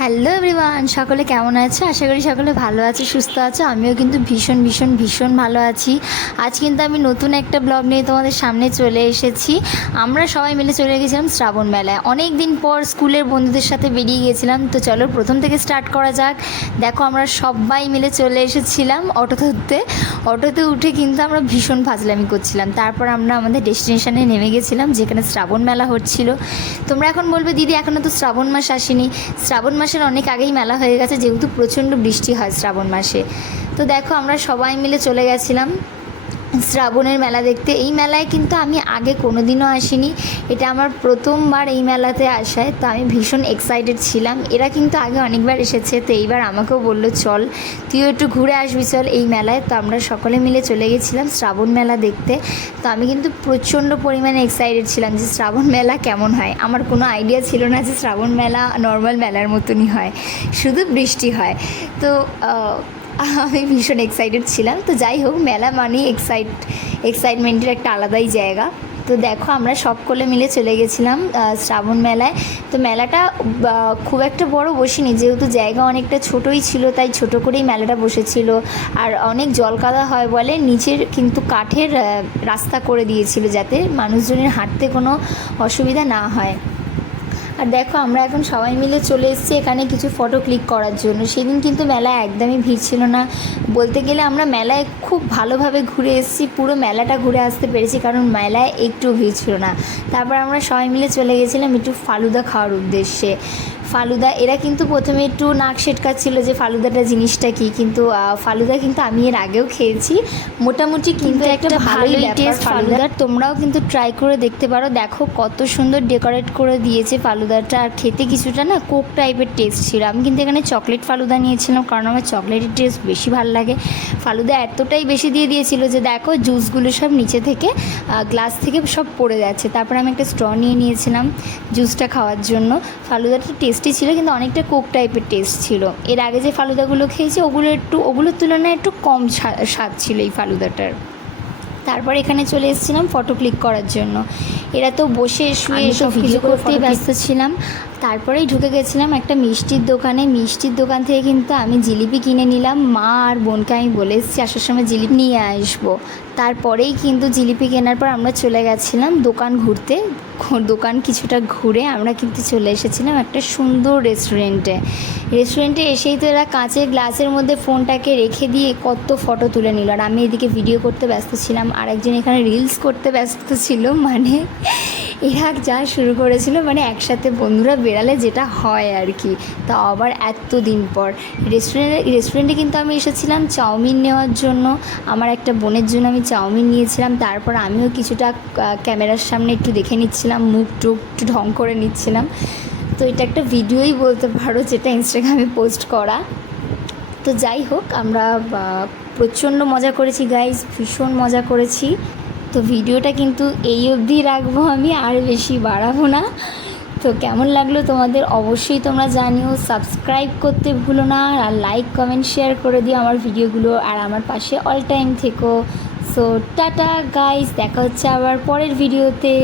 Hello everyone, সকলে কেমন আছো? আশা করি সকলে ভালো আছো, সুস্থ আছো। আমিও কিন্তু ভীষণ ভীষণ ভীষণ ভালো আছি। আজ কিন্তু আমি নতুন একটা ব্লগ নিয়ে তোমাদের সামনে চলে এসেছি। আমরা সবাই মিলে চলে গেছিলাম শ্রাবণ মেলায়। অনেক দিন পর স্কুলের বন্ধুদের সাথে বেরিয়ে গেছিলাম। তো চলো প্রথম থেকে স্টার্ট করা যাক। দেখো আমরা সবাই মিলে চলে এসেছিলাম অটোতে উঠে কিন্তু আমরা ভীষণ ফাজলামি করছিলাম। তারপর আমরা আমাদের ডেস্টিনেশনে নেমে গেছিলাম, যেখানে শ্রাবণ মেলা হচ্ছিল। তোমরা এখন বলবে, দিদি এখনও তো শ্রাবণ মাস আসেনি। শ্রাবণ মাসের অনেক আগেই মেলা হয়ে গেছে, যেহেতু প্রচণ্ড বৃষ্টি হয় শ্রাবণ মাসে। তো দেখো আমরা সবাই মিলে চলে গেছিলাম শ্রাবণের মেলা দেখতে। এই মেলায় কিন্তু আমি আগে কোনো দিনও আসিনি, এটা আমার প্রথমবার এই মেলাতে আসায়। তো আমি ভীষণ এক্সাইটেড ছিলাম। এরা কিন্তু আগে অনেকবার এসেছে, তো এইবার আমাকেও বললো চল তুইও একটু ঘুরে আসবি চল এই মেলায়। তো আমরা সকলে মিলে চলে গেছিলাম শ্রাবণ মেলা দেখতে। তো আমি কিন্তু প্রচণ্ড পরিমাণে এক্সাইটেড ছিলাম যে শ্রাবণ মেলা কেমন হয়। আমার কোনো আইডিয়া ছিল না যে শ্রাবণ মেলা নর্মাল মেলার মতনই হয়, শুধু বৃষ্টি হয়। তো আমি ভীষণ এক্সাইটেড ছিলাম। তো যাই হোক, মেলা মানেই এক্সাইটমেন্টের একটা আলাদাই জায়গা। তো দেখো আমরা সকলে মিলে চলে গেছিলাম শ্রাবণ মেলায়। তো মেলাটা খুব একটা বড় বসেনি, যেহেতু জায়গা অনেকটা ছোটোই ছিল, তাই ছোট করেই মেলাটা বসেছিল। আর অনেক জলকাদা হয় বলে নিচের কিন্তু কাঠের রাস্তা করে দিয়েছিল, যাতে মানুষজনের হাঁটতে কোনো অসুবিধা না হয়। আর দেখো আমরা এখন সবাই মিলে চলে এসেছি এখানে কিছু ফটো ক্লিক করার জন্য। সেদিন কিন্তু মেলায় একদমই ভিড় ছিল না, বলতে গেলে আমরা মেলায় খুব ভালোভাবে ঘুরে এসেছি, পুরো মেলাটা ঘুরে আসতে পেরেছি, কারণ মেলায় একটু ভিড় ছিল না। তারপর আমরা সবাই মিলে চলে গেছিলাম একটু ফালুদা খাওয়ার উদ্দেশ্যে। ফালুদা, এরা কিন্তু প্রথমে একটু নাক সেটকাচ্ছিল যে ফালুদাটা জিনিসটা কী, কিন্তু ফালুদা কিন্তু আমি এর আগেও খেয়েছি, মোটামুটি কিন্তু একটা ভালোই টেস্ট ফালুদার। তোমরাও কিন্তু ট্রাই করে দেখতে পারো। দেখো কত সুন্দর ডেকোরেট করে দিয়েছে ফালুদাটা, আর খেতে কিছুটা না কোক টাইপের টেস্ট ছিল। আমি কিন্তু এখানে চকলেট ফালুদা নিয়েছিলাম, কারণ আমার চকলেটের টেস্ট বেশি ভালো লাগে। ফালুদা এতটাই বেশি দিয়ে দিয়েছিল যে দেখো জুসগুলো সব নিচে থেকে গ্লাস থেকে সব পড়ে যাচ্ছে। তারপর আমি একটা স্ট্র নিয়ে নিয়েছিলাম জুসটা খাওয়ার জন্য। ফালুদাটা টেস্টি ছিল, কিন্তু অনেকটা কোক টাইপের টেস্ট ছিল। এর আগে যে ফালুদাগুলো খেয়েছি ওগুলোর তুলনায় একটু কম স্বাদ ছিল এই ফালুদাটার। তারপর এখানে চলে এসেছিলাম ফটো ক্লিক করার জন্য। এরা তো বসে শুয়ে সব ভিডিও করতেই ব্যস্ত ছিলাম। তারপরেই ঢুকে গেছিলাম একটা মিষ্টির দোকানে। মিষ্টির দোকান থেকে কিন্তু আমি জিলিপি কিনে নিলাম। মা আর বোনকে আমি বলে এসেছি আসার সময় জিলিপি নিয়ে আসবো। তারপরেই কিন্তু জিলিপি কেনার পর আমরা চলে গেছিলাম দোকান ঘুরতে। দোকান কিছুটা ঘুরে আমরা কিন্তু চলে এসেছিলাম একটা সুন্দর রেস্টুরেন্টে এসেই তো এরা কাঁচের গ্লাসের মধ্যে ফোনটাকে রেখে দিয়ে কত ফটো তুলে নিল। আর আমি এদিকে ভিডিও করতে ব্যস্ত ছিলাম, আর একজন এখানে রিলস করতে ব্যস্ত ছিল। মানে এরা যা শুরু করেছিল, মানে একসাথে বন্ধুরা বেরালে যেটা হয় আর কি। তা আবার এত দিন পর রেস্টুরেন্টে কিন্তু আমি এসেছিলাম চাউমিন নেওয়ার জন্য। আমার একটা বোনের জন্য আমি চাউমিন নিয়েছিলাম। তারপর আমিও কিছুটা ক্যামেরার সামনে একটু দেখে নিচ্ছিলাম, মুখ টুক একটু ঢং করে নিচ্ছিলাম। তো এটা একটা ভিডিওই বলতে পারো, যেটা ইনস্টাগ্রামে পোস্ট করা। তো যাই হোক, আমরা প্রচণ্ড মজা করেছি গাইজ, ভীষণ মজা করেছি। তো ভিডিওটা কিন্তু এই অবধি রাখবো আমি, আর বেশি বাড়াবো না। তো কেমন লাগলো তোমাদের অবশ্যই তোমরা জানিও। সাবস্ক্রাইব করতে ভুলো না, আর লাইক কমেন্ট শেয়ার করে দিও আমার ভিডিওগুলো, আর আমার পাশে অল টাইম থেকো। সো টাটা গাইজ, দেখা হচ্ছে আবার পরের ভিডিওতে।